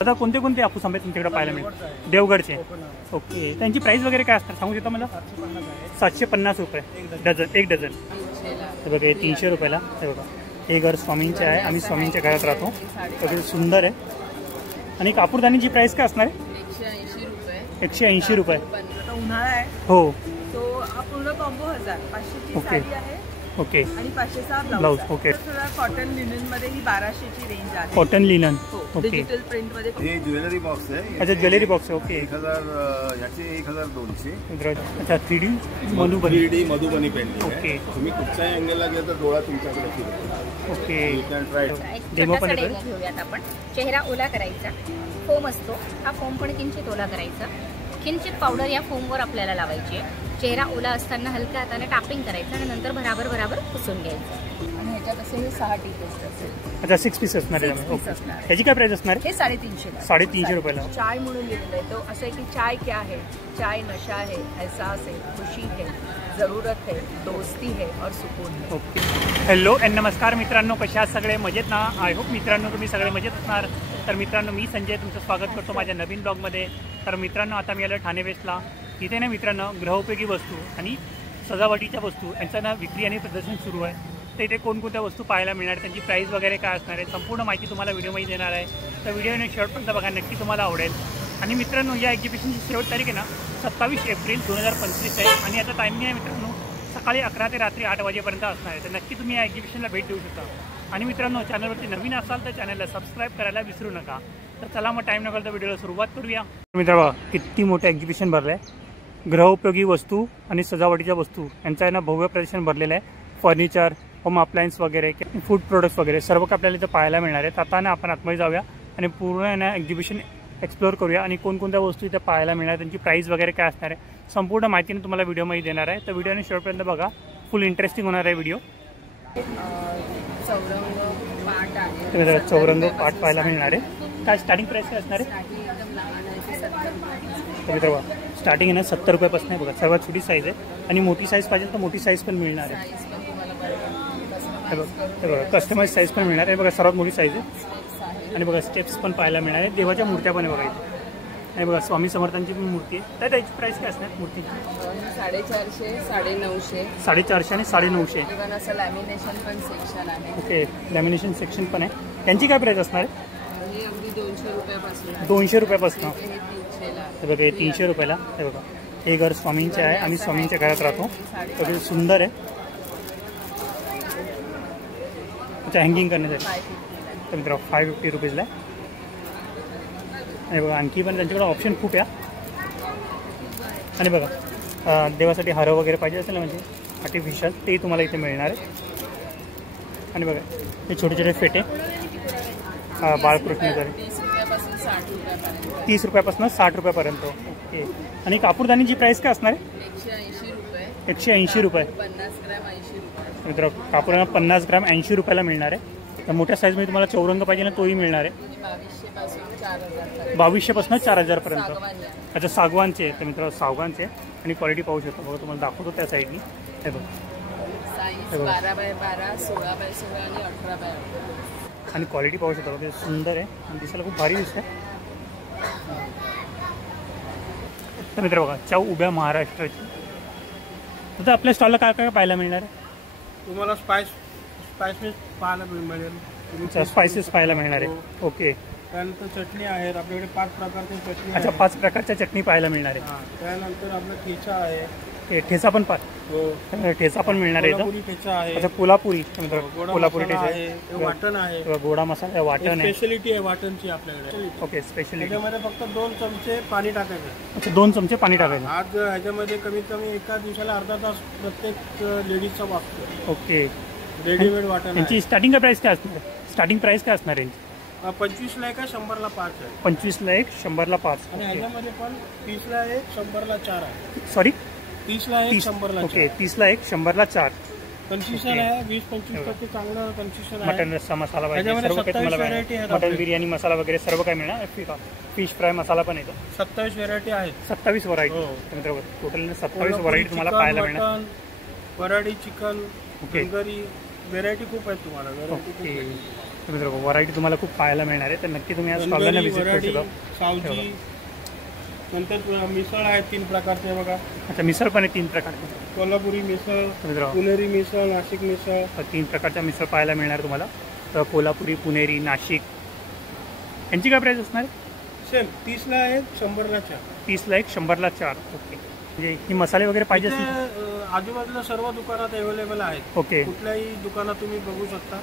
दादा कोणते कोणते हापूस आंबे तुमच्याकडे पाहायला मिळेल? देवगडचे. ओके, त्यांची प्राइस वगैरे काय असतात सांगू शकता मला? 750 रुपये डझन, एक डझन. हे बघा, हे 300 रुपयाला. हे बघा, हे घर स्वामींचे आहे, आम्ही स्वामींच्या घरात राहतो. सगळं सुंदर आहे. आणि कापूरदानीची प्राइस काय असणार आहे? 180 रुपये. उन्हाळा आहे हो. तो हा पूर्ण कॉम्बो 1500ची साडी आहे. ओके. आणि 500चा ब्लाउज. ओके. कॉटन लिनन मध्ये ही 1200ची रेंज आहे. Cotton linen. Okay. Digital print मध्ये. हे ज्वेलरी बॉक्स आहे. अच्छा, ज्वेलरी बॉक्स. ओके. 1000 याचे 1200. अच्छा, 3D Madhubani. 3D Madhubani painting. Okay. तुम्ही कुठच्याही अँगलला गेला तर डोळा तुमच्याकडे फिरतो. Okay. You can try. Demo पण घेऊयात आपण. चेहरा ओला करायचा, फोम असतो, हा फोम पण किंचित ओला करायचा. किंचित पावडर या फोमवर आपल्याला लावायची आहे. चेहरा ओला असताना हलक्या हाताने टॅपिंग करायचं आणि नंतर भराभर पुसून घ्यायचं. आणि ह्याच्यात असे हे 6 टीपेस्ट असेल. अच्छा, 6 पीस असणार आहे. त्याची काय प्राइस असणार आहे? हे 350. 350 रुपयाला. चाय म्हणून लिहिलेलं आहे. तो असं आहे की चाय क्या है? चाय नशा है, एहसास है, खुशी है, जरूरत है, दोस्ती है और सुकून है. ओके. हॅलो अँड नमस्कार मित्रांनो, कशा आहात सगळे? मजेत ना? आय होप मित्रांनो तुम्ही सगळे मजेत असणार. तर मित्रांनो, मी संजय तुमचं स्वागत करतो माझ्या नवीन ब्लॉगमध्ये. तर मित्रांनो, आता मी आलो ठाणे वेस्टला. इथे ना मित्रांनो, गृहोपयोगी वस्तू आणि सजावटीच्या वस्तू यांचं ना विक्री आणि प्रदर्शन सुरू आहे. तर इथे कोणकोणत्या वस्तू पाहायला मिळणार, त्यांची प्राईस वगैरे काय असणार आहे, संपूर्ण माहिती तुम्हाला व्हिडिओमध्ये देणार आहे. तर व्हिडिओने शेवटपर्यंत बघा, नक्की तुम्हाला आवडेल. आणि मित्रांनो, या एक्झिबिशनची शेवट तारीख आहे ना 27 एप्रिल 2025 आहे. आणि याचा टायमिंग आहे मित्रांनो सकाळी 11 ते रात्री 8 वाजेपर्यंत असणार आहे. तर नक्की तुम्ही या एक्झिबिशनला भेट देऊ शकता. आणि मित्रांनो, चॅनलवरती नवीन असाल तर चॅनलला सबस्क्राईब करायला विसरू नका. तर चला मग टाईम न घालता व्हिडिओला सुरुवात करूया. मित्रांनो, किती मोठं एक्झिबिशन भरलं आहे. गृहोपयोगी वस्तू आणि सजावटीच्या वस्तू यांचं आहे ना भव्य प्रदर्शन भरलेलं आहे. फर्निचर, होम अप्लायन्स वगैरे, फूड प्रोडक्ट्स वगैरे सर्व काही आपल्याला इथं पाहायला मिळणार आहेत. आता ना आपण आतमध्ये जाऊया आणि पूर्ण ना एक्झिबिशन एक्सप्लोअर करूया आणि कोणकोणत्या वस्तू इथं पाहायला मिळणार, त्यांची प्राईस वगैरे काय असणार आहे, संपूर्ण माहितीने तुम्हाला व्हिडिओमध्ये देणार आहे. तर व्हिडिओने शेवटपर्यंत बघा, फुल इंटरेस्टिंग होणार आहे व्हिडिओ. चौरंग पाट पाहायला मिळणार आहे. काय स्टार्टिंग प्राईस काय असणार आहे? मित्र स्टार्टिंग आहे ना 70 रुपयापासून आहे. बघा, सर्वात छोटी साईज आहे आणि मोठी साईज पाहिजे तर मोठी साईज पण मिळणार आहे. हे बघा, कस्टमाइज साईज पण मिळणार आहे. बघा, सर्वात मोठी साईज आहे. आणि बघा, स्टेप्स पण पाहायला मिळणार आहे. देवाच्या मूर्त्या पण आहे बघा इथे. आणि बघा, स्वामी समर्थांची पण मूर्ती आहे. तर त्याची प्राईस काय असणार मूर्तीची? 450, 950. 450 आणि 950. असं लॅमिनेशन पण सेक्शन आहे. ओके, लॅमिनेशन सेक्शन पण आहे. त्यांची काय प्राईस असणार आहे? हे अगदी 200 रुपयापासून. 200 रुपयापासून. हे बघा, हे 300 रुपयाला. हे बघा, हे घर स्वामींचे आहे, आम्ही स्वामींच्या घरात राहतो. सगळं सुंदर आहे. अच्छा, हँगिंग करण्यासाठी. तर मित्र 550 रुपीजला आहे. आणि बघा, आणखी पण त्यांच्याकडे ऑप्शन खूप आहे. आणि बघा, देवासाठी हार वगैरे पाहिजे असेल ना, म्हणजे आर्टिफिशियल, ते तुम्हाला इथे मिळणार आहे. आणि बघा, हे छोटे छोटे फेटे बाळकृष्ण वगैरे 30 रुपयापासून 60 रुपयापर्यंत. ओके. आणि कापूरदानीची प्राईस काय असणार आहे? 180 रुपये. 50 ग्रॅम 80 रुपये. मित्र, कापूरदाना 50 ग्रॅम 80 रुपयाला मिळणार आहे. तर मोठ्या साईजमध्ये तुम्हाला चौरंग पाहिजे ना, तोही मिळणार आहे. 2200 पासून 4000 पर्यंत. अच्छा, सागवानचे. तर मित्र, सागवानचे आणि क्वालिटी पाहू शकतो. बघा, तुम्हाला दाखवतो त्या साईडनी. हे बघा, 12x12, 16x16 आणि 18x18. आणि क्वालिटी पाहू शकतो. ते सुंदर आहे आणि दिसायला खूप भारी दिसतं. तर मित्र बघा, चव उभ्या महाराष्ट्राची. आता आपल्या स्टॉलला काय काय पाहायला मिळणार आहे? तुम्हाला स्पायसेस पाहायला मिळेल. स्पायसेस पाहायला मिळणार आहे. ओके. त्यानंतर चटणी आहेत आपल्याकडे 5 प्रकारची चटणी. अच्छा, 5 प्रकारच्या चटणी पाहायला मिळणार आहे. त्यानंतर आपला ठेचा आहे. ठेचा पण हो, ठेचा पण मिळणार आहे. कोल्हापुरी ठेचा आहे. अच्छा, कोल्हापुरी. कोल्हापुरी ठेचा आहे. वाटण आहे. गोडा मसाला, वाटण आहे. स्पेशलिटी आहे वाटणची आपल्याकडे. Okay, speciality. त्याच्यामध्ये फक्त 2 चमचे पाणी टाकायचं. अच्छा, 2 चमचे पाणी टाकायचं. आज ह्याच्यामध्ये कमीत कमी एका दिवसाला अर्धा तास प्रत्येक लेडीजचा वापरतो. ओके. रेडीमेड वाटण. यांची स्टार्टिंग प्राइस काय असणार? स्टार्टिंग प्राइस काय असणार यांची? 25ला 1 आहे, 100ला 5 आहे. 25ला 1, 100ला 5. आणि ह्याच्यामध्ये पण 30ला 1, 100ला 4 आहे. सॉरी, 30ला 1, 100ला 4. ओके, 30ला 1, 100ला 4. कन्सेशन आहे. 20-25% चांगलं कन्सेशन आहे. मटन रस्सा मसाला पाहिजे, सर्व काही तुम्हाला मिळणार. मटन बिर्याणी मसाला वगैरे सर्व काही मिळणार. फिश फ्राय मसाला पण येतो. 27 व्हेरायटी आहेत. 27 व्हरायटी. मित्रांनो, टोटल 27 व्हरायटी तुम्हाला पाहायला मिळणार. वराडी चिकन, ओके, व्हेरायटी खूप आहेत तुम्हाला. ओके. तर मित्रांनो व्हरायटी तुम्हाला खूप पाहायला मिळणार आहे, तर नक्की तुम्ही या स्टॉलला व्हिजिट करू वराडी, शकता. सावजी, नंतर मिसळ आहेत 3 प्रकारचे बघा. अच्छा, मिसळ पण आहे 3 प्रकारचे. कोल्हापुरी मिसळ, मित्रांनो पुणेरी मिसळ, नाशिक मिसळ. 3 प्रकारच्या मिसळ पाहायला मिळणार तुम्हाला. तर कोल्हापुरी, पुणेरी, नाशिक यांची काय प्राईस असणार? सेम 30ला आहेत, 100ला 4. 30ला 1, 100ला 4. ओके. म्हणजे ही मसाले वगैरे पाहिजे असतील इथे, आजूबाजूला सर्व दुकानात अवेलेबल आहेत. ओके. कुठल्याही दुकानात तुम्ही बघू शकता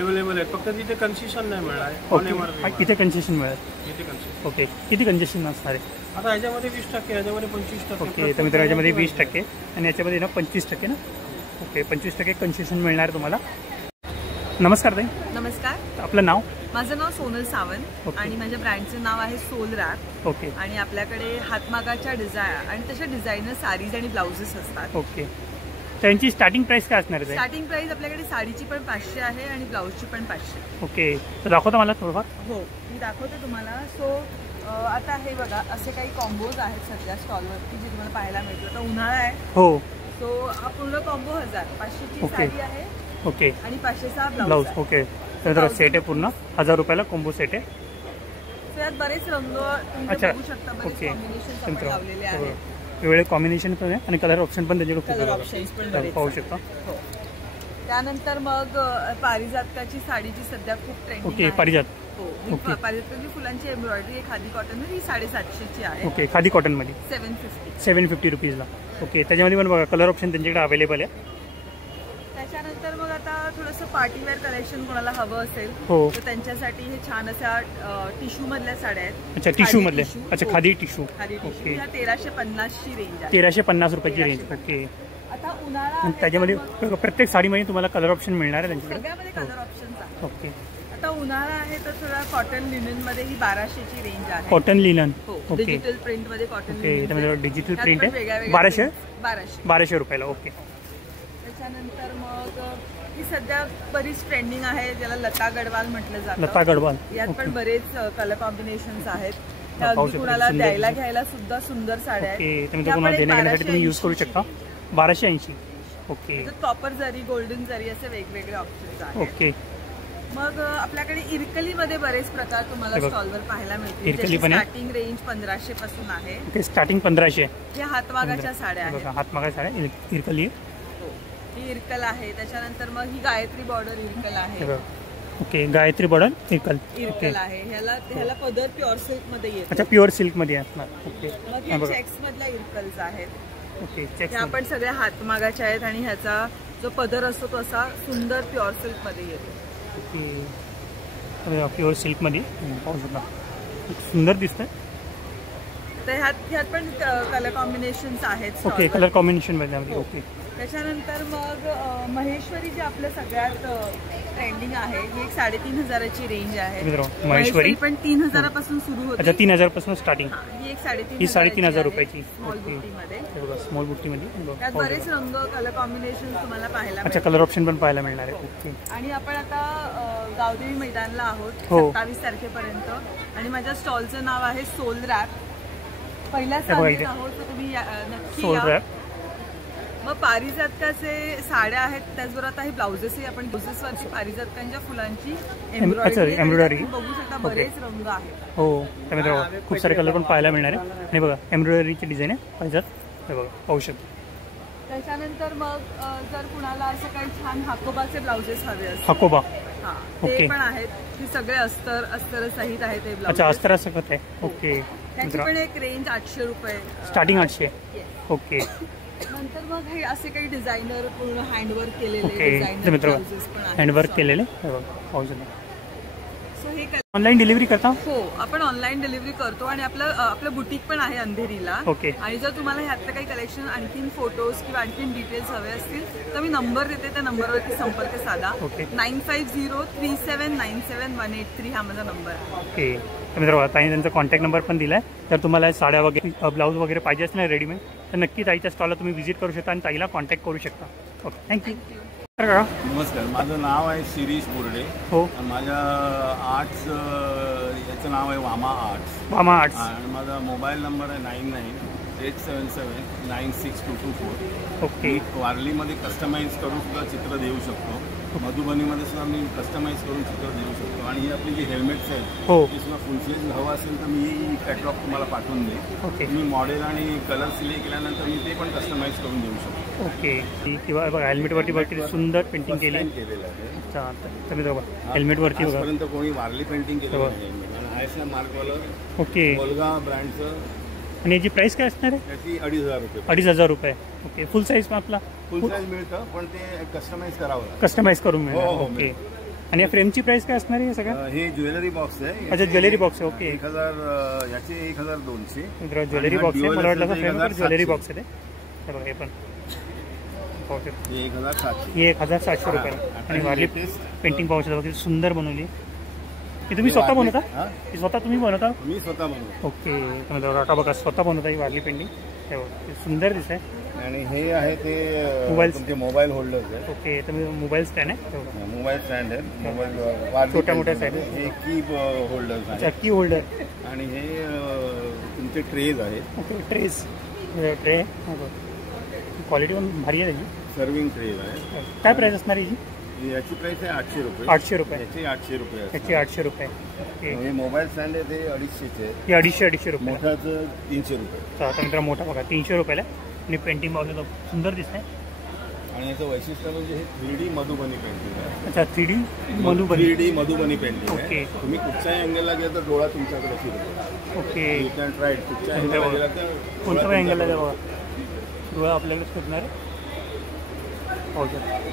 अवेलेबल आहेत. फक्त तिथे कन्सेशन नाही मिळणार. ओके. इथे कन्सेशन मिळेल. इथे कन्सेशन. ओके. किती कन्सेशन असणार आहे? आता ह्याच्यामध्ये 20%, ह्याच्यामध्ये 25%. ओके. तर मित्रांनो याच्यामध्ये 20% आणि याच्यामध्ये ना 25% ना. ओके. 25% कन्सेशन मिळणार आहे तुम्हाला. नमस्कार ताई. नमस्कार, आपलं नाव? माझं नाव सोनल सावंत ओके. आणि माझ्या ब्रँडचं नाव आहे सोल रॅप. ओके. आणि आपल्याकडे हातमागाच्या डिझाईन आणि तशा डिझायनर साडीज आणि ब्लाउजेस असतात. ओके. त्यांची स्टार्टिंग प्राइस काय असणार आहे? स्टार्टिंग प्राइस आपल्याकडे साडीची पण 500 आहे आणि ब्लाउजची पण 500. ओके. तर दाखवता मला थोडंफार? हो, मी दाखवते तुम्हाला. सो आता हे बघा, असे काही कॉम्बोज आहेत सध्या स्टॉलवरती जे तुम्हाला पाहायला मिळतं. तर उन्हाळा आहे, हो. सो हा पूर्ण कॉम्बो 1000. 500ची ओके. साडी आहे ओके. आणि 500चा ब्लाऊज. ब्लाउज आहे. ओके. तर सेट आहे पूर्ण 1000 रुपयाला कॉम्बो सेट आहे. So, यात बरेच रंग तुम्ही अच्छा. बघू शकता, बरेच ओके. कॉम्बिनेशन्स आपण लावलेले आहेत. वेगळे कॉम्बिनेशन पण आहे आणि कलर ऑप्शन पण त्याच्याकडे कलर खूप ऑप्शन्स पण आहे. बरेच पाहू आहेत. शकता. हो. त्यानंतर मग पारिजातकाची साडी जी सध्या खूप ट्रेंडिंग ओके. आहे. पारिजात. हो, ओके. पारिजातकाची फुलांची एम्ब्रॉयडरी आहे खादी कॉटन, ही 750ची आहे. ओके. खादी कॉटनमध्ये 750. 750 रुपीजला. ओके. त्याच्यामध्ये पण बघा कलर ऑप्शन त्यांच्याकडे अवेलेबल आहे. त्याच्यानंतर मग आता थोडंसं पार्टीवेअर कलेक्शन कोणाला हवं असेल हो. तर त्यांच्यासाठी हे छान अशा टिश्यू मधल्या साड्या आहेत. अच्छा, टिश्यू खादी मधले. टिश्यू. अच्छा, हो. Khadi tissue. Khadi tissue okay. ह्या 1350ची रेंज आहे. 1350 रुपयाची रेंज. ओके. आता उन्हाळा आणि आहे त्याच्यामध्ये तर मग प्रत्येक साडीमध्ये तुम्हाला कलर ऑप्शन मिळणार आहे त्यांच्याकडे. सगळ्यामध्ये कलर ऑप्शन्स आहेत. ओके. आता उन्हाळा आहे तर थोडा कॉटन लिनन मध्ये ही 1200ची रेंज आहे. Cotton linen. हो, ओके. डिजिटल प्रिंट मध्ये कॉटन ओके. त्यामध्ये डिजिटल त्यात प्रिंट पण आहे. वेगळ्या वेगळ्या 1200 1200. 1200 रुपयाला. ओके. त्याच्यानंतर मग ही सध्या बरीच ट्रेंडिंग आहे, ज्याला लता गडवाल म्हटलं जातं. लता गडवाल. यात ओके. पण बरेच कलर कॉम्बिनेशन्स आहेत. त्या पाहू अगदी शकता, कुणाला सुंदर द्यायला दिसतं. घ्यायला सुद्धा सुंदर साड्या आहेत. ओके. त्यामध्ये त्या तुम्हाला पण एक देण्यासाठी तुम्ही यूज करू 1280 शकता. 1280. ओके. कॉपर जरी, गोल्डन जरी असे वेगवेगळे ऑप्शन्स आहेत. ओके. मग आपल्याकडे इरकलीमध्ये बरेच प्रकार तुम्हाला हे बघ. स्टॉलवर पाहायला मिळतील. इरकली पण आहे. स्टार्टिंग रेंज 1500 पासून आहे. ओके. स्टार्टिंग 1500. हे हातमागाच्या साड्या आहेत. बघा हातमागा साड्या इरकली. हो. ही इरकल आहे. त्याच्यानंतर मग ही गायत्री बॉर्डर इरकल आहे. Okay. Gayatri border Irkal. Okay. Irkal आहे. ह्याला पदर प्युअर सिल्क मध्ये येतो. अच्छा, प्युअर सिल्क मध्ये असणार. ओके. मग हा हे बघा. चेक्स मधल्या इरकल्स आहेत. ओके. चेक. ह्या पण सगळ्या हातमागाच्या आहेत आणि ह्याचा जो पदर असतो तो असा सुंदर प्युअर सिल्क मध्ये येतो. ओके. प्युअर सिल्क मध्ये पाहू शकता. खूप सुंदर दिसतंय. तर ह्यात पण कलर कॉम्बिनेशन्स आहेत. ओके. स्टॉलवर. कलर कॉम्बिनेशन मध्ये. ओके. त्याच्यानंतर मग महेश्वरी जे आपलं सगळ्यात ट्रेंडिंग आहे, ही एक 3500ची रेंज आहे. मित्रांनो, महेश्वरी पण 3000 पासून सुरू होते. अच्छा, 3000 पासून स्टार्टिंग. हा, ही एक 3500 ही 3500 रुपयाची. Small okay. बुट्टीमध्ये. हे बघा स्मॉल बुट्टीमध्ये. त्यात बरेच रंग, कलर कॉम्बिनेशन तुम्हाला पाहायला अच्छा, मिळतील. कलर ऑप्शन पण पाहायला मिळणार आहे. ओके. आणि आपण आता गावदेवी मैदानला आहोत हो. 27 तारखेपर्यंत आणि माझ्या स्टॉलचं नाव आहे सोल रॅप. पहिल्या हे बघा स्थानी इथे. आहोत, तर तुम्ही नक्की सोल या. रॅप. मग पारिजातकाचे साड्या आहेत, त्याचबरोबर आता हे ब्लाउजेसही आपण ब्लाउजेसवरची पारिजातकांच्या फुलांची अच्छा, एम्ब्रॉयडरी. बघू शकता. ओके. बरेच रंग आहेत. हो. त्यामध्ये बघा खूप सारे कलर पण पाहायला मिळणार आहे. आणि बघा एम्ब्रॉयडरीची डिझाईन आहे पाहिजेत. हे बघा पाहू शकता. त्याच्यानंतर मग जर कुणाला असं काही छान हाकोबाचे ब्लाउजेस हवे असतील, हाकोबा. हा, ओके. ते पण आहेत. हे सगळे अस्तर सहित आहेत हे अच्छा, ब्लाउज. अस्तर सकत आहे. ओके. त्याची पण एक रेंज 800 रुपये. स्टार्टिंग 800. Yes. ओके. नंतर मग हे असे काही डिझायनर पूर्ण हँडवर्क केलेले ओके. डिझायनर मित्र ब्लाउजेस पण आहेत. हँडवर्क केलेले. हे बघा पाहू शकता. सो हे ऑनलाईन डिलिव्हरी करता? हो, आपण ऑनलाईन डिलिव्हरी करतो आणि आपलं बुटीक पण आहे अंधेरीला. ओके. आणि जर तुम्हाला ह्यातलं काही कलेक्शन, आणखीन फोटोज किंवा आणखीन डिटेल्स हवे असतील तर मी नंबर देते, त्या नंबरवरती संपर्क साधा. ओके. 9503797183 हा माझा नंबर आहे. ओके. तर मित्र ताई त्यांचा कॉन्टॅक्ट नंबर पण दिला आहे. तर तुम्हाला साड्या वगैरे ब्लाऊज वगैरे पाहिजे असेल ना रेडीमेड, तर नक्की ताईच्या स्टॉलला तुम्ही व्हिजिट करू शकता आणि ताईला कॉन्टॅक्ट करू शकता. ओके. थँक्यू. तर का नमस्कार, माझं नाव आहे शिरीष बोर्डे. हो. माझ्या आर्ट्स याचं नाव आहे वामा आर्ट्स. वामा आर्ट्स. आणि माझा मोबाईल नंबर आहे 9987796224. ओके. वारलीमध्ये कस्टमाइज करून सुद्धा चित्र देऊ शकतो. मधुबनीमध्ये सुद्धा मी कस्टमाइज करून चित्र देऊ शकतो. आणि ही आपली जी हेल्मेट्स आहेत हो ते सुद्धा फुल फ्लेज हवं असेल तर मी ही कॅटलॉग तुम्हाला पाठवून देईन. ओके तुम्ही मॉडेल आणि कलर सिलेक्ट केल्यानंतर मी ते पण कस्टमाइज करून देऊ शकतो. ओके. किंवा बघा हेल्मेटवरती बघा किती सुंदर पेंटिंग केली आहे. केलेलं आहे. अच्छा तुम्ही बघा हेल्मेटवरती बघा. आजपर्यंत कोणी वारली पेंटिंग केलं नाही हेल्मेट. आणि ISI मार्कवालं ओके. कोलगा ब्रँडचं. आणि याची प्राइस काय असणार आहे? त्याची 2,500 रुपये. 2,500 रुपये. ओके. फुल साईज मग आपला फुल साईज मिळतं पण ते कस्टमाइज करावं लागतं. कस्टमाइज करून मिळणार. हो, हो, ओके. आणि या फ्रेमची प्राइस काय असणार आहे सगळ्या? हे ज्वेलरी बॉक्स आहे. अच्छा ज्वेलरी बॉक्स आहे. ओके. 1000 याचे 1200. ज्वेलरी बॉक्स आहे. मला वाटलं फ्रेम ज्वेलरी बॉक्स आहे ते बघा. हे पण 1700. ही 1,700 रुपये. आणि वारली पेंटिंग पाहू शकता किती सुंदर बनवली. ही तुम्ही स्वतः बनवता? ही स्वतः तुम्ही बनवता? मी स्वतः बनवतो. ओके. तुम्ही आता बघा स्वतः बनवता ही वारली पेंटिंग. हे बघा ते सुंदर दिसत आहे. आणि हे आहे ते मोबाईल तुमचे मोबाईल होल्डर्स आहे. ओके. तुम्ही मोबाईल स्टँड आहे. मोबाईल स्टँड आहे. मोबाईल छोट्या मोठ्या साईज. हे की होल्डर्स अच्छा आहे. की होल्डर. आणि हे तुमचे ट्रेज आहेत. ओके. ट्रेस ट्रे क्वालिटी पण भारी आहे त्याची. सर्विंग ट्रेज आहे. काय प्राइस असणार याची? याची प्राइस आहे 800 रुपये. 800 रुपये. याची 800 रुपये असणार. याची 800 रुपये. ओके. हे मोबाईल स्टँड आहे ते 250चे आहे. ही 250 रुपये. मोठ्याचं 300 रुपये. तर आता मित्र मोठा बघा 300 रुपयाला. आणि पेंटिंग पाहू शकतो सुंदर दिसत आहे. आणि याचं वैशिष्ट्य म्हणजे हे 3D मधुबनी पेंटिंग आहे. अच्छा 3D Madhubani. 3D Madhubani painting आहे. ओके. तुम्ही कुठच्याही अँगलला गेला तर डोळा तुमच्याकडे फिरतो. ओके. यू कॅन ट्राय कुठच्या अँगलला गेला तर कोणत्या अँगलला आहे बघा डोळा आपल्याकडेच फिरणार आहे. ओके.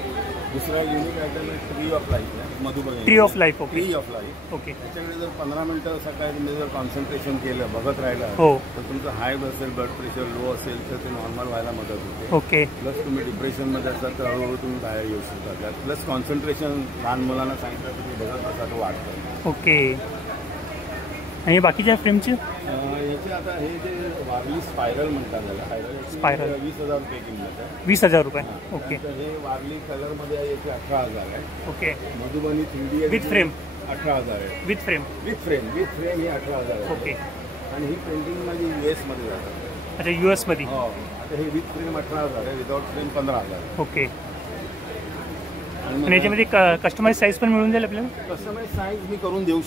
दुसरा युनिक आयटम आहे ट्री ऑफ लाईफ आहे. Madhubani tree of life. Okay. Tree of life. Okay. त्याच्याकडे जर 15 मिनिटं सकाळी तुम्ही जर कॉन्सन्ट्रेशन केलं बघत राहिला हो. तर तुमचं हाय असेल ब्लड प्रेशर लो असेल तर ते नॉर्मल व्हायला मदत होते. ओके. प्लस तुम्ही डिप्रेशनमध्ये असाल तर हळूहळू तुम्ही बाहेर येऊ शकता. प्लस कॉन्सन्ट्रेशन लहान मुलांना सांगितलं तर तुम्ही बघत असा तो वाढतं. ओके. आणि बाकीच्या फ्रेमची याचे आता हे जे वारली स्पायरल म्हणतात त्याला स्पायरल 20,000 रुपये किंमत आहे. 20,000 रुपये. ओके. तर हे वारली कलरमध्ये आहे याचे 18,000 आहे. Okay. Madhubani 3D with frame 18,000 आहे. With frame. विथ फ्रेम ही 18,000 आहे. ओके. आणि ही पेंटिंग माझी US मध्ये जातात. अच्छा US मध्ये. हो. आता हे विथ फ्रेम 18,000 आहे. Without frame 15,000. ओके. आणि याच्यामध्ये कस्टमाइज साईज पण मिळून जाईल आपल्याला? कस्टमाइज साईज मी करून देऊ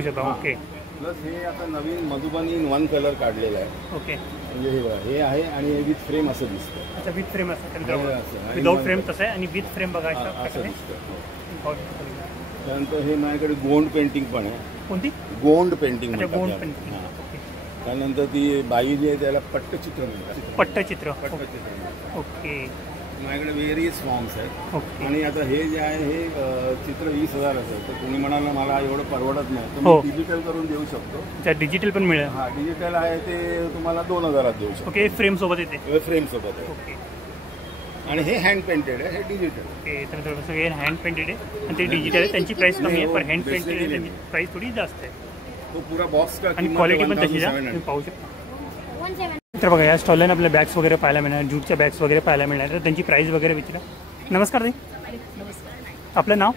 शकतो. ओके. प्लस हे आता नवीन मधुबनी इन 1 कलर काढलेला आहे. ओके. म्हणजे हे आहे आणि हे विथ फ्रेम असं दिसतं. अच्छा विथ फ्रेम असं असं. विदाउट फ्रेम तसं आहे आणि विथ फ्रेम बघा अशा असं प्रकारे. दिसतं. त्यानंतर हे माझ्याकडे गोंड पेंटिंग पण आहे. कोणती? गोंड पेंटिंग अच्छा गोंड म्हणतात. पेंटिंग. ओके. त्यानंतर ती बाई जी आहे त्याला पट्टचित्र म्हणतात. पट्टचित्र. पट्टचित्र. ओके. माझ्याकडे व्हेरियस फॉर्म्स आहेत. ओके. आणि आता हे जे आहे हे चित्र 20,000 असेल तर तुम्ही म्हणाला मला एवढं परवडत नाही तर हो. मी डिजिटल करून देऊ शकतो. अच्छा डिजिटल पण मिळेल. हा डिजिटल आहे ते तुम्हाला 2,000 देऊ शकतो. ओके. फ्रेम सोबत येते. फ्रेम सोबत आहे. ओके. आणि हे हँड पेंटेड आहे. हे डिजिटल. ओके. तर थोडंसं हे हँड पेंटेड आहे आणि ते डिजिटल आहे. त्यांची प्राइस कमी आहे पण हँड पेंटेड आहे त्यांची प्राइस थोडी जास्त आहे. तो पुरा बॉक्स का आणि क्वालिटी पण तशीच आहे. तुम्ही पाहू शकता. तर बघा या स्टॉलला आपल्या बॅग्स वगैरे पाहायला मिळणार. ज्यूटच्या बॅग्स वगैरे पाहायला मिळणार. तर त्यांची प्राइस वगैरे विचारा. नमस्कार ताई. नमस्कार. आपलं नाव?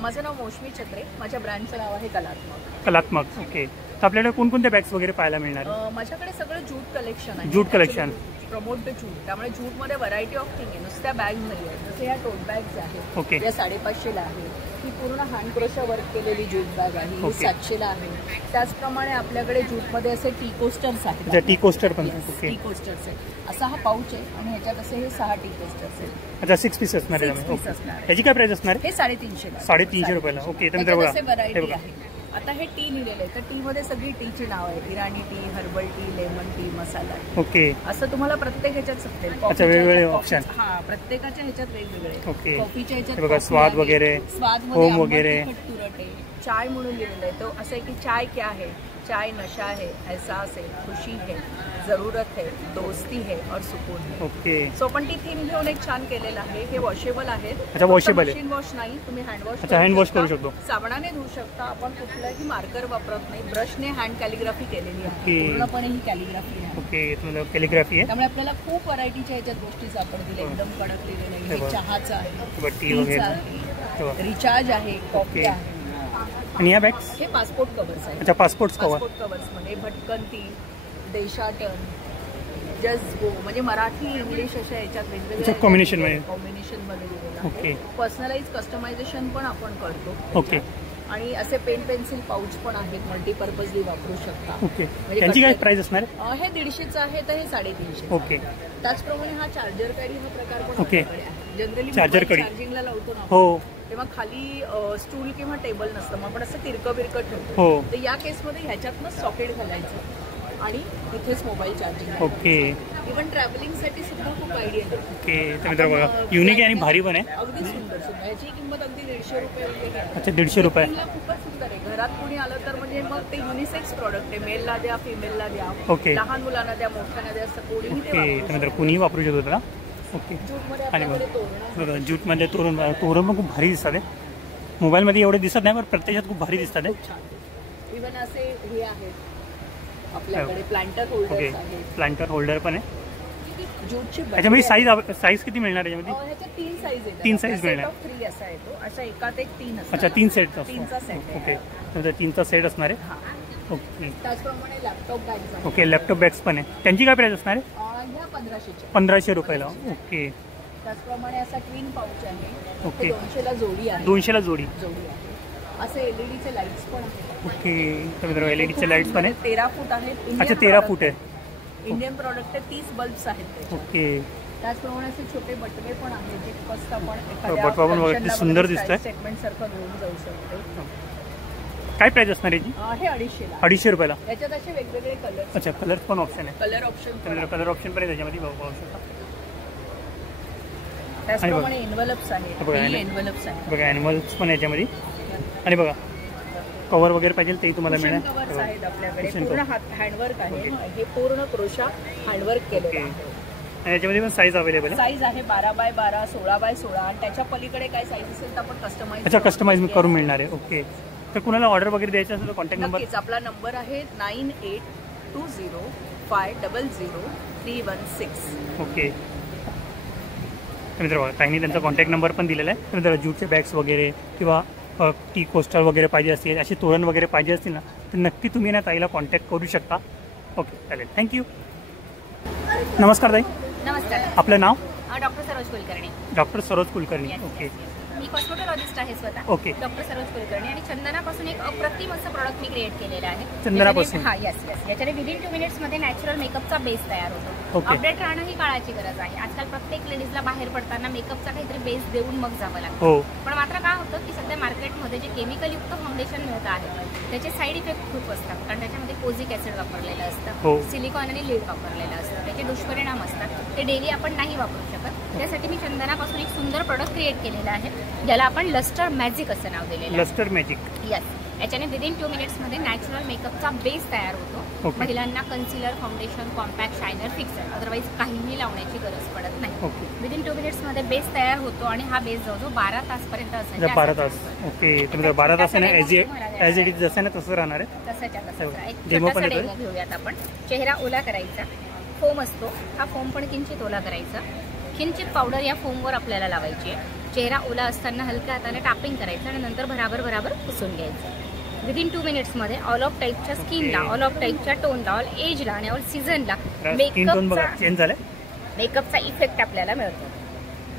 माझं नाव मौसमी छत्रे. माझ्या ब्रँडचं नाव आहे कलात्मक. कलात्मक. ओके. तर आपल्याकडे कोणकोणत्या बॅग्स वगैरे पाहायला मिळणार? माझ्याकडे सगळं जूट कलेक्शन आहे. Jute collection. Promote the jute. त्यामुळे जूटमध्ये व्हरायटी ऑफ थिंग आहे. नुसत्या बॅग नाही आहे. जसे ह्या टोट बॅग्स आहेत. ओके. या 550ला आहे. ही पूर्ण हँड क्रोशा वर्क केलेली जूट बॅग आहे. ही 700ला आहे. त्याचप्रमाणे आपल्याकडे जूटमध्ये असे टी कोस्टर्स आहेत. अच्छा टी कोस्टर पण. ओके. टी कोस्टर्स आहेत. असा हा पाऊच आहे आणि ह्याच्यात असे हे 6 टी कोस्टर्स आहेत. अच्छा 6 पीस असणार आहे. 6 पीस असणार. ह्याची काय प्राइस असणार? हे 350 350 रुपयाला. ओके. तर मित्र बघा व्हरायटी आहे. आता हे टी लिहिलेलं आहे तर टी मध्ये सगळी टीची नाव आहे. Irani tea, herbal tea, lemon tea, masala tea. Okay. असं तुम्हाला प्रत्येक ह्याच्यात समजेल. अच्छा वेगवेगळे ऑप्शन. हा प्रत्येकाच्या ह्याच्यात वेगवेगळे. ओके. कॉफीच्या ह्याच्यात बघा स्वाद वगैरे, होम वगैरे, चाय म्हणून लिहिलेलं आहे. तो असं आहे की चाय क्या है, चाय नशा है, एहसास है, खुशी है, जरूरत है, दोस्ती है और सुकून है. ओके. सो पण ती थीम घेऊन एक छान केलेलं आहे. हे वॉशेबल आहेत. अच्छा वॉशेबल आहे. मशीन वॉश नाही, तुम्ही हँड वॉश. अच्छा हँड वॉश करू शकतो. साबणाने धुवू शकता. आपण कुठलाही मार्कर वापरत नाही. ब्रशने हँड कॅलिग्राफी केलेली आहे. ओके. पूर्णपणे ही कॅलिग्राफी आहे. ओके. तुम्हाला कॅलिग्राफी आहे. त्यामुळे आपल्याला खूप व्हरायटीच्या ह्याच्यात गोष्टी सापडतील. एकदम कडक लिहिलेलं आहे. हे चहाचं आहे, टी वगैरे, रिचार्ज आहे, कॉफी आहे. आणि या बॅग्स हे पासपोर्ट कव्हर्स आहे. अच्छा पासपोर्ट कव्हर. पासपोर्ट कव्हर्स मध्ये भटकंती, देशाटन, जस्ट गो म्हणजे मराठी इंग्लिश अशा याच्यात वेगवेगळ्या कॉम्बिनेशनमध्ये दिलेलं ओके. आहे. पर्सनलाइज कस्टमायझेशन पण आपण करतो. ओके. आणि असे पेन पेन्सिल पाऊच पण आहेत, मल्टीपर्पजली वापरू शकता. ओके. त्यांची काय प्राइस असणार आहे? हे 150चं आहे तर हे 350. ओके. त्याचप्रमाणे हा चार्जर कॅरी हा प्रकार पण ओके. आपल्याकडे आहे. जनरली चार्जर कडी चार्जिंगला लावतो ना हो, तेव्हा खाली स्टूल किंवा टेबल नसतं, मग आपण असं तिरकं बिरकं ठेवतो. हो. तर या केसमध्ये ह्याच्यातनं सॉकेट घालायचं आणि इथेच मोबाईल चार्जिंग. ओके. इव्हन ट्रॅव्हलिंगसाठी सुद्धा खूप आयडिया आहे. ओके. तर मित्रांनो बघा, युनिक आहे आणि भारी पण आहे. अगदी सुंदर सुंदर. याची किंमत अगदी 150 रुपये वगैरे आहे. अच्छा, 150 रुपये. खूपच सुंदर आहे. घरात कोणी आलं तर म्हणजे मग ते युनिसेक्स प्रॉडक्ट आहे. मेलला द्या, फिमेलला द्या, ओके. लहान मुलांना द्या, मोठ्यांना द्या, असं कोणीही ते ओके. वापरू तर मित्रांनो कुणीही वापरू शकतो त्याला. ओके. ज्यूटमध्ये आणि आपल्याकडे बघा तोरण बघा, ज्यूटमध्ये तोरण पण खूप भारी दिसतात आहे. मोबाईलमध्ये एवढे दिसत नाही, पण प्रत्यक्षात खूप भारी दिसतात आहे. छान. इव्हन असे हे आहेत आपल्याकडे प्लांटर ओके. होल्डर्स आहेत. प्लांटर होल्डर पण आहे. ज्यूटची त्याच्यामध्ये साईज किती मिळणार आहे याच्यामध्ये? ह्याच्यात 3 साईज आहेत. 3 साईज मिळणार. 3 असा येतो. अशा एकात एक 3 असतात. अच्छा, 3 सेटचा 3चा सेट आहे. ओके. तर 3चा सेट असणार आहे. हा. ओके. त्याचप्रमाणे लॅपटॉप बॅग्स आहेत. ओके. लॅपटॉप बॅग्स पण आहे. त्यांची काय प्राइस असणार आहे? ह्या 1500च्या. 1500 रुपयाला. ओके. त्याचप्रमाणे असा ट्विन पाऊच आहे. ओके. 200ला जोडी आहे. 200ला जोडी. जोडी आहे. असे एलईडीचे लाईट्स पण आहेत. ओके. तर मित्रांनो एलईडीचे लाईट्स पण आहे. 13 फूट आहेत. अच्छा, 13 फूट आहे. इंडियन प्रॉडक्ट आहे. 30 बल्ब्स आहेत त्याच्यात. ओके. त्याचप्रमाणे असे छोटे बटवे पण आहेत जे फक्त आपण बटवा पण बघा, किती सुंदर दिसतंय. सेगमेंट सारखं घेऊन जाऊ शकतो. काय प्राइस असणार याची? हे 250ला. 250 रुपयाला. याच्यात असे वेगवेगळे कलर. अच्छा, कलर पण ऑप्शन आहे. कलर ऑप्शन पण. कलर ऑप्शन पण आहे त्याच्यामध्ये पाहू शकता. त्याचप्रमाणे एन्व्हलप्स आहेत. बघा, एन्व्हलप्स आहेत. बघा ॲनिमल्स पण याच्यामध्ये. आणि बघा कवर वगैरे पाहिजे तेही तुम्हाला कवर्स आहेत मिळणार. आपल्याकडे. पूर्ण हँडवर्क आहे. हे पूर्ण क्रोशा हँडवर्क केलेलं आहे. आणि याच्यामध्ये पण साईज अवेलेबल आहे. साईज आहे 12 बाय 12, 16 बाय 16 आणि त्याच्या पलीकडे काय साईज असेल तर आपण कस्टमाइज. अच्छा, कस्टमाइज करून मिळणार आहे. ओके. तर कुणाला ऑर्डर वगैरे द्यायचं असेल तर कॉन्टॅक्ट नंबर. नक्कीच. आपला नंबर आहे 9820500316. ओके. तर मित्र बघा, ताईंनी त्यांचा कॉन्टॅक्ट नंबर पण दिलेला आहे. तर मित्र ज्यूटचे बॅग्स वगैरे किंवा टी कोस्टर वगैरे पाहिजे असतील, असे तोरण वगैरे पाहिजे असतील ना, तर नक्की तुम्ही ना ताईला कॉन्टॅक्ट करू शकता. ओके, चालेल. थँक्यू. नमस्कार ताई. नमस्कार. आपलं नाव? Doctor Saroj Kulkarni. Doctor Saroj Kulkarni. Okay. मी कॉस्मेटॉलॉजिस्ट आहे स्वतः. ओके. डॉक्टर सरोज कुलकर्णी. आणि चंदनापासून एक अप्रतिम असं प्रॉडक्ट मी क्रिएट केलेलं आहे. चंदनापासून? हा, येस. याच्याने विदिन 2 मिनिट्समध्ये नॅचरल मेकअपचा बेस तयार होतो. ओके. अपडेट राहणं ही काळाची गरज आहे. आजकाल प्रत्येक लेडीजला बाहेर पडताना मेकअपचा काहीतरी बेस देऊन मग जावं लागतं. हो. पण मात्र काय होतं की सध्या मार्केटमध्ये जे केमिकल युक्त फाउंडेशन मिळत आहे त्याचे साईड इफेक्ट खूप असतात. कारण त्याच्यामध्ये कोझिक ऍसिड वापरलेलं असतं, हो. सिलिकॉन आणि लीड वापरलेलं असतं. त्याचे दुष्परिणाम असतात. ते डेली आपण नाही वापरू शकत. त्यासाठी मी चंदनापासून एक सुंदर प्रोडक्ट क्रिएट केलेला आहे ज्याला आपण लस्टर मॅजिक असं नाव दिलेलं आहे. Lustre magic. यस. याच्याने विदिन 2 मिनिट्समध्ये नॅचरल मेकअपचा बेस तयार होतो. ओके. महिलांना concealer, foundation, compact, shiner, fixer otherwise काहीही लावण्याची गरज पडत नाही. ओके. विदिन 2 मिनिट्समध्ये बेस तयार होतो आणि हा बेस जवळजवळ 12 तासपर्यंत असेल. 12 तास. ओके. तर 12 तास आहे ना, ॲज इट इज जसं ना तसं राहणार आहे. तसाच्या तसाच. एक डेमो पण छोटासा येतोय. डेमो घेऊयात आपण. चेहरा ओला करायचा. फोम असतो, हा फोम पण किंचित ओला करायचा. किंचित पावडर या फोमवर आपल्याला लावायची आहे. चेहरा ओला असताना हलक्या हाताने टॅपिंग करायचं आणि नंतर भराभर पुसून घ्यायचं. विदिन 2 मिनिट्समध्ये ऑल ऑफ टाईपच्या स्किनला, ऑल ऑफ टाईपच्या टोनला, ऑल एजला आणि ऑल सीझनला मेकअपचा इफेक्ट आपल्याला मिळतो.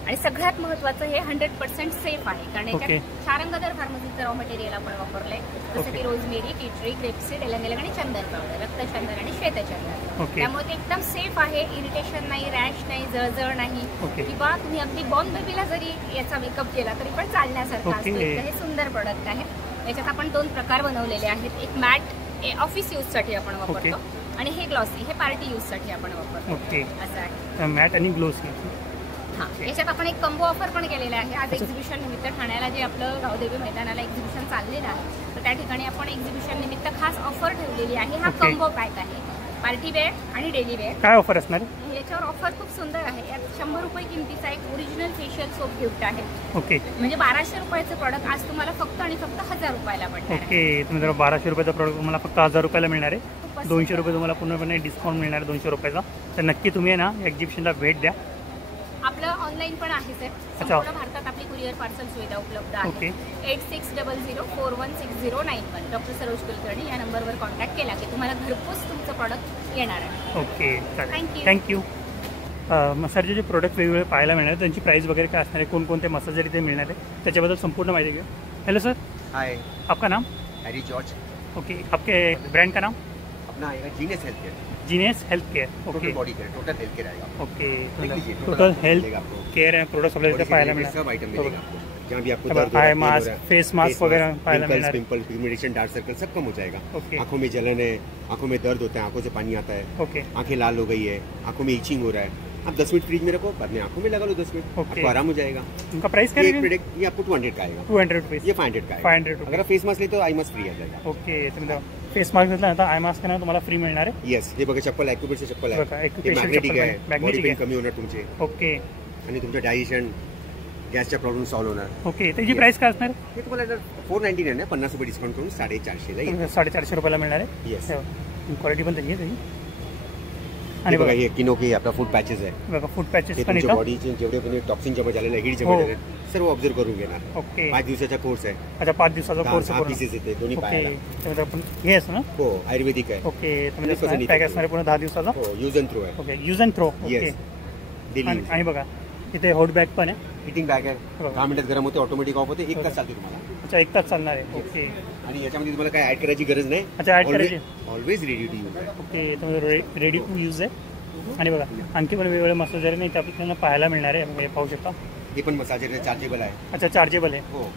आणि सगळ्यात महत्त्वाचं हे 100% सेफ आहे. कारण याच्यात 4 रंगधर फार्मसीचं रॉ मटेरियल आपण वापरलंय. जसं की rosemary, tea tree, grapeseed, along आणि चंदन पावडर, रक्तचंदन आणि श्वेतचंदन. त्यामुळे ते एकदम सेफ आहे. इरिटेशन नाही, रॅश नाही, जळजळ नाही. किंवा तुम्ही अगदी बॉर्न बेबीला जरी याचा मेकअप केला तरी पण चालण्यासारखं असतं. हे सुंदर प्रोडक्ट आहे. याच्यात आपण 2 प्रकार बनवलेले आहेत. एक मॅट ऑफिस यूजसाठी आपण वापरतो आणि हे ग्लॉसी, हे पार्टी यूजसाठी आपण वापरतो. असं आहे. मॅट आणि ग्लोसी. हां. याच्यात आपण एक कंबो ऑफर पण केलेला आहे. आज एक्झिबिशन निमित्त ठाण्याला जे आपलं गावदेवी मैदानाला एक्झिबिशन चाललेलं आहे तर त्या ठिकाणी आपण एक्झिबिशन निमित्त खास ऑफर ठेवलेली आहे. हा कंबो पॅक आहे. पार्टी वेअर आणि डेली वेअर. काय ऑफर असणार? याच्यावर ऑफर खूप सुंदर आहे. यात 100 रुपये किमतीचा एक ओरिजिनल फेशियल सोप गिफ्ट आहे. ओके. म्हणजे 1200 रुपयाचं प्रॉडक्ट आज तुम्हाला फक्त आणि फक्त 1000 रुपयाला पडणार आहे. ओके. तुम्ही जर 1200 रुपयाचा प्रॉडक्ट तुम्हाला फक्त 1000 रुपयाला मिळणार आहे. 200 रुपये तुम्हाला पूर्णपणे डिस्काउंट मिळणार आहे 200 रुपयाचा. तर नक्की तुम्ही ना एक्झिबिशनला भेट द्या. आपलं ऑनलाईन पण आहे सर. अच्छा. संपूर्ण भारतात आपली कुरिअर पार्सल सुविधा उपलब्ध आहे. ओके. 8600416091 डॉक्टर सरोज कुलकर्णी या नंबरवर कॉन्टॅक्ट केला की तुम्हाला घरपोच तुमचं प्रॉडक्ट येणार आहे. ओके चालेल. थँक्यू. थँक्यू. मसाजचे जे प्रोडक्ट वेगवेगळे पाहायला मिळणार त्यांची प्राइस वगैरे काय असणार आहे, कोणकोणते मसाजर इथे मिळणार आहे त्याच्याबद्दल संपूर्ण माहिती घेऊ. हेलो सर, हाय, आपका नाम? Harry George. ओके, आपके ब्रांड का नाम? अपना आएगा genius health care. Genius health care. Total okay body care, total health care आएगा. ओके, लीजिए, टोटल हेल्थ मिलेगा आपको. केयर है प्रोडक्ट्स आपल्याला इथे पाहायला बॉडी से मिळणार. सब आइटम मिलेगा आपको. जहाँ भी आपको अब दर्द हो रहा आई है, पेन हो मास्क, रहा है, फेस मास्क वगैरह पाहायला मिळणार. पिंपल, पिगमेंटेशन, डार्क सर्कल सब कम हो जाएगा. ओके. आंखों में जलन है, आंखों में दर्द होता है, आंखों से पानी आता है, ओके आंखें लाल हो गई है, आंखों में इचिंग हो रहा है, आप 10 मिनट फ्रिज में रखो, बाद में आंखों में लगा लो 10 मिनट, ओके. आपको आराम हो जाएगा. उनका प्राइस क्या ये है? प्रोडक्ट ये आपको 200 का आएगा. 200 रुपीज. ये 500 का आएगा. 500 रुपीज. अगर आप फेस मास्क ले तो आई मास्क फ्री आ जाएगा. ओके, तुम्ही फेस मास्क घेतला आता आय मास्क ना तुम्हाला फ्री मिळणार आहे. येस, हे बघा चप्पल ॲक्युपेशनचं चप्पल बघा, आहे. ॲक्युपेशनचं हे मॅग्नेटिक चप्पल आहे, आहे, मॅग्नेटिक बॉडी पेन आहे. कमी होणार तुमचे ओके आणि तुमचं डायजेशन, गॅसचा प्रॉब्लेम सॉल्व्ह होणार. ओके, त्याची प्राइस काय असणार? हे तुम्हाला 499 आहे, 50 रुपये डिस्काउंट करून 450 ला येईल. 450 रुपयाला मिळणार आहे. येस. क्वालिटी पण त्याची आहे त्याची. आणि आणि बघा बघा हे किनो के आपला फूड पॅचेस आहे. बघा फूड पॅचेस हे पण तुमच्या येतात. बॉडीचे जेवढे पण टॉक्सिन जमा झालेले आहे, हीट हो. जमा झालेले आहे, सर्व ऑब्झर्व करून घेणार. ओके, 5 दिवसाचा कोर्स आहे. अच्छा 5 दिवसाचा कोर्स हा पूर्ण. पीसेस येते दोन्ही ओके, पायाला. त्यामध्ये आपण हे असं ना. हो, आयुर्वेदिक आहे. ओके, आणि तुम्ही पॅक असणार आहे पूर्ण 10 दिवसाचा. हो, यूज अँड थ्रो आहे. Okay, use and throw. Okay, yes, daily आणि बघा इथे हॉट बॅग पण आहे. हिटिंग बॅग आहे. हो. 10 मिनिटात गरम होते, ऑटोमॅटिक ऑफ होते, 1 तास चालते तुम्हाला. अच्छा 1 तास चालणार आहे. ओके, आणि याच्यामध्ये तुम्हाला काय ऍड करायची गरज नाही. अच्छा ॲड करायची. Always ready to use. Okay, तुम्ही रेडी टू यूज आहे. आणि बघा आणखी पण वेगवेगळे मसाजर नाही ते आपल्याला पाहायला मिळणार आहे. हे पाहू शकता. हे पण मसाजर चार्जेबल आहे. अच्छा चार्जेबल आहे. हो.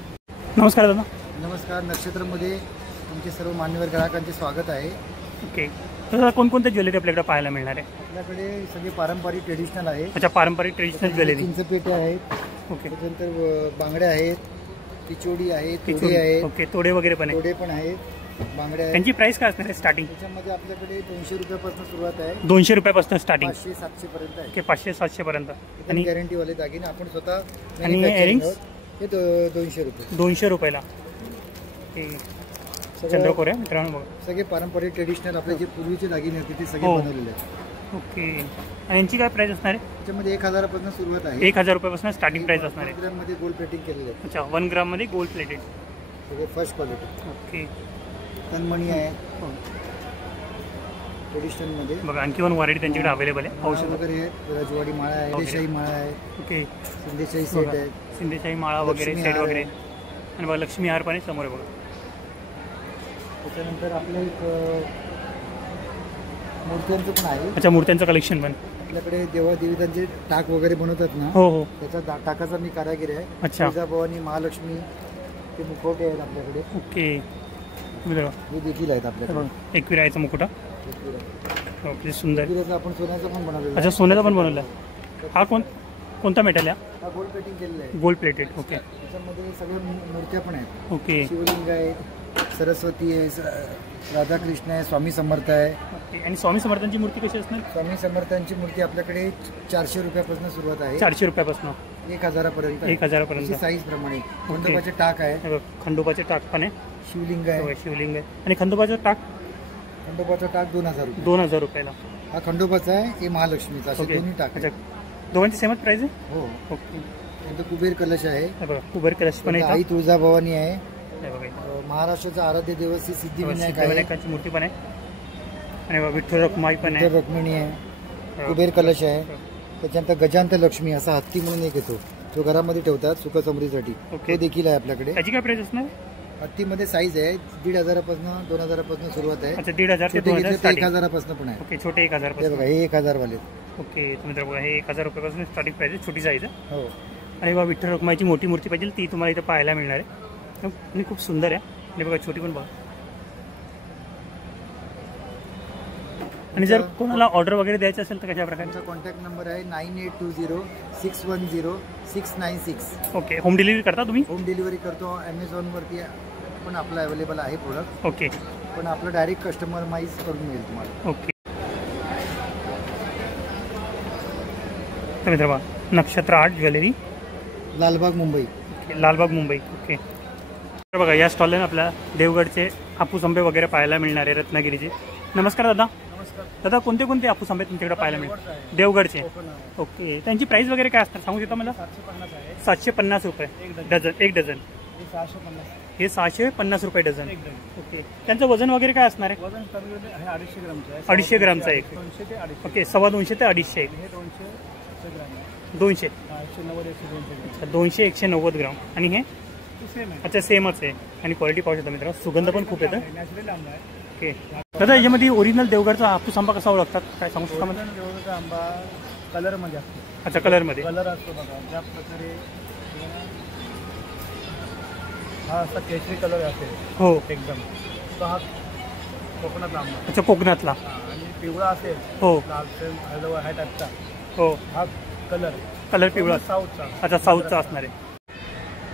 नमस्कार दादा. नमस्कार, नक्षत्रमध्ये तुमचे सर्व मान्यवर ग्राहकांचे स्वागत आहे. ओके, तर कोणकोणते ज्वेलरी आपल्याकडे पाहायला मिळणार आहे? आपल्याकडे सगळे पारंपरिक ट्रेडिशनल आहे. अच्छा पारंपरिक ट्रेडिशनल ज्वेलरी. चिंचपेटे आहेत, ओके, त्याच्यानंतर बांगड्या आहेत, पिचोडी आहेत, तोडे किचोरी. आहेत, ओके, तोडे वगैरे पण आहे. तोडे पण आहेत, बांगड्या आहेत. त्यांची प्राइस काय असणार आहे स्टार्टिंग? त्याच्यामध्ये आपल्याकडे 200 रुपयापासून सुरुवात आहे, 200 रुपयापासून स्टार्टिंग. 500-700 पर्यंत आहे. ओके, 500-700 पर्यंत. आणि आणि गॅरंटीवाले दागिने आपण स्वतः आणि manufacturing earrings? आहोत. हे 200 रुपये. 200 रुपयाला. ओके, चंद्रकोर आहे मित्रांनो बघा. सगळे पारंपरिक ट्रेडिशनल आपले जे पूर्वीचे दागिने होते ते सगळे हो. बनवलेले आहेत. ओके, आणि यांची काय प्राइस असणार आहे? त्याच्यामध्ये 1000 सुरुवात आहे. 1000 रुपयापासून स्टार्टिंग प्राइस असणार आहे. ग्राममध्ये गोल्ड प्लेटिंग केलेलं आहे. अच्छा 1 ग्राममध्ये गोल्ड प्लेटेड. सगळे फर्स्ट क्वालिटी. ओके, तनमणी आहे हो. ट्रेडिशनलमध्ये. बघा आणखी पण व्हरायटी त्यांच्याकडे अवेलेबल आहे. पाहू माळा शकता. वगैरे आहे, रजवाडी माळा आहे, वगैरे. देशाई माळा आहे, ओके, सिंधेशाही सेट बघा. आहे. सिंधेशाही माळा वगैरे लक्ष्मी सेट हार वगैरे. आहे. आणि बघा लक्ष्मी हार पण आहे समोर आहे बघा. त्याच्यानंतर आपलं एक मूर्त्यांचं पण आहे. अच्छा मूर्त्यांचं कलेक्शन पण. आपल्याकडे देवादेवीतांचे टाक वगैरे बनवतात ना, हो हो. त्याचा टाकाचा मी कारागीर आहे. अच्छा. तुळजाभवानी, महालक्ष्मी ते मुखवटे आहेत आपल्याकडे. ओके, बघा हे देखील आहेत आपल्याकडे. एकविरायचा मुकुटा. ओके, सुंदर. एकविराचं आपण सोन्याचं पण बनवलेलं अच्छा आहे. सोन्याचा पण बनवला. हा कोणता मेटल आहे? हा गोल्ड प्लेटिंग केलेलं आहे. Gold plated. ओके त्याच्यामध्ये सगळ्या मूर्त्या पण आहेत. ओके शिवलिंग आहे, सरस्वती आहे, राधाकृष्ण आहे, स्वामी समर्थ आहे. ओके, आणि स्वामी समर्थांची मूर्ती कशी असणार? स्वामी समर्थांची मूर्ती आपल्याकडे 400 रुपयापासून सुरुवात आहे. 400 रुपयापासून 1000 पर्यंत. 1000 पर्यंत. साईज प्रमाणे. खंडोबाचे टाक आहे, हे बघ, खंडोबाचे टाक पण आहे. शिवलिंग आहे. बघा, शिवलिंग आहे. आणि खंडोबाचं टाक खंडोबाचा टाक 2000 रुपये. 2000 रुपयाला. हा खंडोबाचा आहे, हे महालक्ष्मीचा. असे ओके, दोन्ही टाक अच्छा आहे. दोघांची सेमच प्राइस आहे. हो. ओके, नंतर कुबेर कलश आहे, हे बघा कुबेर कलश पण आहे आई इथं. तुळजाभवानी आहे. हे बघा इथं. महाराष्ट्राचा आराध्य देवस ही सिद्धिविनायक आहे. सिद्धिविनायकाची मूर्ती पण आहे. आणि बघा, विठ्ठल रखुमाई पण आहे. इतर रुक्मिणी आहे, कुबेर कलश आहे. त्याच्यानंतर गजांत लक्ष्मी असा हत्ती म्हणून एक येतो, जो घरामध्ये ठेवतात सुख समृद्धीसाठी. ओके. तो देखील आहे आपल्याकडे. त्याची काय प्राइस असणार? हत्तीमध्ये साईज आहे 1500 पासून 2000 पासून सुरुवात आहे. अच्छा 1500 ते छोटे 2000 घेतले तर स्टार्टिंग. 1000 पासून पण आहे. ओके, छोटे 1000 हे पासून. बघा, हे 1000 वाले. ओके, तुम्ही तर बघा हे 1000 रुपयापासून स्टार्टिंग प्राइस आहे, छोटी साईज आहे. हो. आणि बघा विठ्ठल रखुमाईची मोठी मूर्ती पाहिजे ती तुम्हाला इथं पाहायला मिळणार आहे. आणि खूप सुंदर आहे. आणि बघा छोटी पण बघा. आणि जर कोणाला ऑर्डर वगैरे द्यायचं असेल तर कशा प्रकारे? आमचा कॉन्टॅक्ट नंबर आहे 9820610696. ओके, होम डिलिव्हरी करता तुम्ही? होम डिलिव्हरी करतो. ॲमेझॉनवरती पण आपलं अवेलेबल आहे प्रोडक्ट. ओके, पण आपलं डायरेक्ट कस्टमरमाइज करून मिळेल तुम्हाला. ओके. तर मित्र बघा Nakshatra art jewellery, Lalbaug Mumbai. Okay, Lalbaug Mumbai. Okay, तर बघा या स्टॉलला आपल्याला देवगडचे हापूस आंबे वगैरे पाहायला मिळणार आहे, रत्नागिरीचे. नमस्कार दादा. नमस्कार. दादा कोणते कोणते हापूस आंबे तुमच्याकडे पाहायला मिळेल? देवगडचे. ओके. त्यांची प्राइस वगैरे काय असतात सांगू शकता मला? 750 आहे. 750 रुपये डझन. एक डझन. हे 650. हे 650 रुपये डझन. एक डझन. ओके. त्यांचं वजन वगैरे काय असणार आहे? वजन कमी आहे 250 ग्रामचं आहे. 250 ग्रामचं आहे. 200 ते 250. ओके. 250 ते 250. हे 200 ग्राम आहे. 200. 190 120 ग्राम. अच्छा 200 190 ग्राम. आणि हे ते सेम आहे. अच्छा सेमच आहे. आणि क्वालिटी पाहू शकता मित्रांनो, सुगंध पण खूप येतं. नॅचरल आंबा आहे. ओके. दादा याच्यामध्ये ओरिजिनल देवगडचा हापूस आंबा कसा ओळखतात काय सांगू शकता मला? देवगडचा आंबा कलरमध्ये असतो. अच्छा कलरमध्ये. कलर असतो बघा ज्या प्रकारे हा असा केशरी कलर असेल हो. एकदम, तो हा कोकणातला आंबा. अच्छा कोकणातला. आणि पिवळा असेल हो लालसेल हळदवा ह्या टाईपचा हो. हा कलर कलर पिवळा. साऊथचा. अच्छा साऊथचा असणार आहे.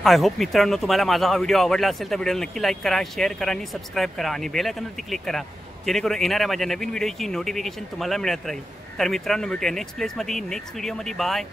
आय होप मित्रांनो तुम्हाला माझा हा व्हिडिओ आवडला असेल तर व्हिडिओला नक्की लाईक करा, शेअर करा आणि सबस्क्राईब करा आणि बेल आयकॉनवरती क्लिक करा जेणेकरून येणाऱ्या माझ्या नवीन व्हिडिओची नोटिफिकेशन तुम्हाला मिळत राहील. तर मित्रांनो भेटूया नेक्स्ट प्लेसमध्ये नेक्स्ट व्हिडिओमध्ये. बाय.